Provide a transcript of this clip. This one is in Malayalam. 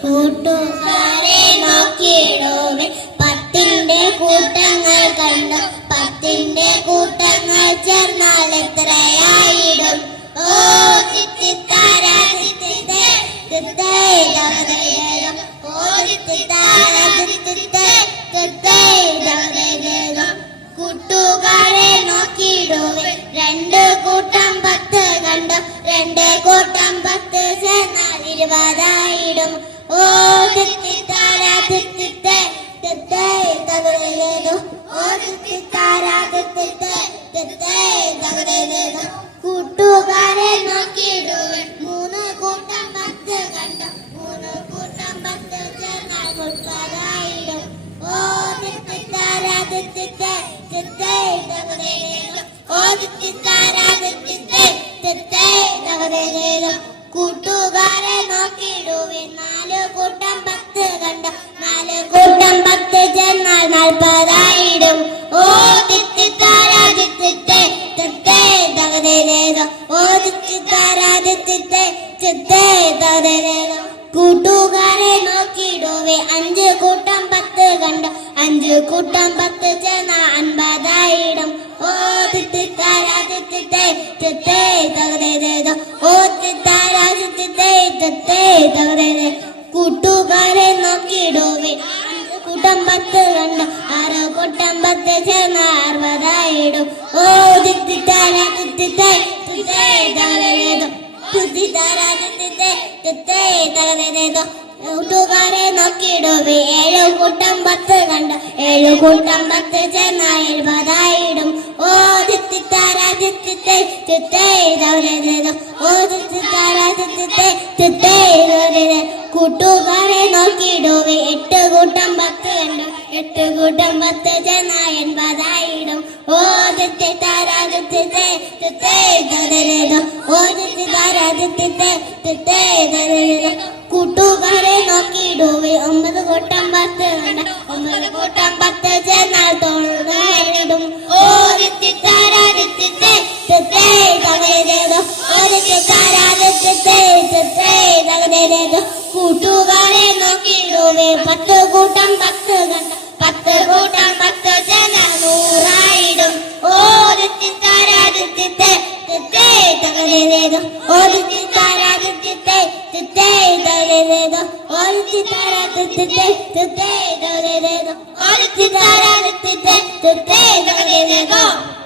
കൂട്ടുകാരെ നോക്കിയിടുവേ പത്തിന്റെ കൂട്ടങ്ങൾ കണ്ടു പത്തിന്റെ കൂട്ടങ്ങൾ ചേർന്നാൽ എത്രയായിടും ഓ ചിത്തിത്താര ചിത്തിത്തേ ചിത്തേ ദവദേകം ഓ ചിത്തിത്താര ചിത്തിത്തേ ചിത്തേ ദവദേകം കൂട്ടുകാരെ നോക്കിയിടുവേ രണ്ട് കൂട്ടം 10 കണ്ടു രണ്ട് കൂട്ടം 10 ചേർന്നാൽ 20ആയിടും ഓ ചിത്തിത്താര ചിത്തിത്തേ ചിത്തേ ദവദേകം ഓ ചിത്തിത്താര ചിത്തിത്തേ ചിത്തേ ദവദേകം കൂട്ടുകാരെ നോക്കിയിടുവേ 3 കൂട്ടം 10 കണ്ടു 3 കൂട്ടം 10 ചേർന്നാൽ 30ആയിടും ഓ ചിത്തിത്താര ചിത്തിത്തേ ചിത്തേ ദവദേകം ഓ ചിത്തിത്താര ചിത്തിത്തേ ചിത്തേ ദവദേകം കൂട്ടുകാരെ നോക്കിയിടുവേ 4 കൂട്ടം 10 കണ്ടു 4 കൂട്ടം 10 ചേർന്നാൽ 40ആയിടും ഓ ചിത്തിത്താര ചിത്തിത്തേ ചിത്തേ ദവദേകം ഓ ചിത്തിത്താര ചിത്തിത്തേ ചിത്തേ ദവദേകം കൂട്ടുകാരെ നോക്കിയിടുവേ 5 കൂട്ടം 10 കണ്ടു 5 കൂട്ടം 10 ചേർന്നാൽ 50ആയിടും ഓ ചിത്തിത്താര ചിത്തിത്തേ ചിത്തേ ദവദേകം ഓ ചിത്തിത്താര ചിത്തിത്തേ ചിത്തേ ദവദേകം കൂട്ടുകാരെ നോക്കിയിടുവേ 5 കൂട്ടം 10 കണ്ടു 6 കൂട്ടം 10 ചേർന്നാൽ 60ആയിടും ഓ ചിത്തിത്താര ചിത്തിത്തേ ചിത്തേ ദവദേകം ചിത്തിത്താര ചിത്തിത്തേ ചിത്തേ ദവദേകം കൂട്ടുകാരെ നോക്കിയിടുവേ 7 കൂട്ടം 10 കണ്ടു 7 കൂട്ടം 10 ചേർന്നാൽ 70ആയിടും ഓ ചിത്തിത്താര ചിത്തിത്തേ ചിത്തേ ദവദേകം ഓ ചിത്തിത്താര ചിത്തിത്തേ ചിത്തേ ദവദേകം കൂട്ടുകാരെ നോക്കിയിടുവേ 8 കൂട്ടം 10 കണ്ടു 8 കൂട്ടം 10 ചേർന്നാൽ 80ആയിടും ഓ ചിത്തിത്താര ചിത്തിത്തേ ചിത്തേ ദവദേകം ഓ ചിത്തിത്താര ചിത്തിത്തേ ചിത്തേ ദവദേകം കൂട്ടുകാരെ നോക്കിയിടുവേ 9 കൂട്ടം 10 കണ്ട 9 കൂട്ടം 10 ചേർന്നാൽ 90ആയിടും ഓ ചിത്തിത്താര ചിത്തിത്തേ ചിത്തേ ദവദേകം ഓ ചിത്തിത്താര ചിത്തിത്തേ ചിത്തേ ദവദേകം കൂട്ടുകാരെ നോക്കിയിടുവേ 10 കൂട്ടം 10 കണ്ട 10 കൂട്ടം 10 ചേർന്നാൽ 100ആയിടും ഓ ചിത്തിത്താര ചിത്തിത്തേ ചിത്തേ ദവദേകം ഓ ചിത്തിത്താര ചിത്തിത്തേ ചിത്തേ ദവദേകം ഓ ചിത്തിത്താര ചിത്തിത്തേ ചിത്തേ ദവദേകം ഓ ചിത്തിത്താര ചിത്തിത്തേ ചിത്തേ ദവദേകം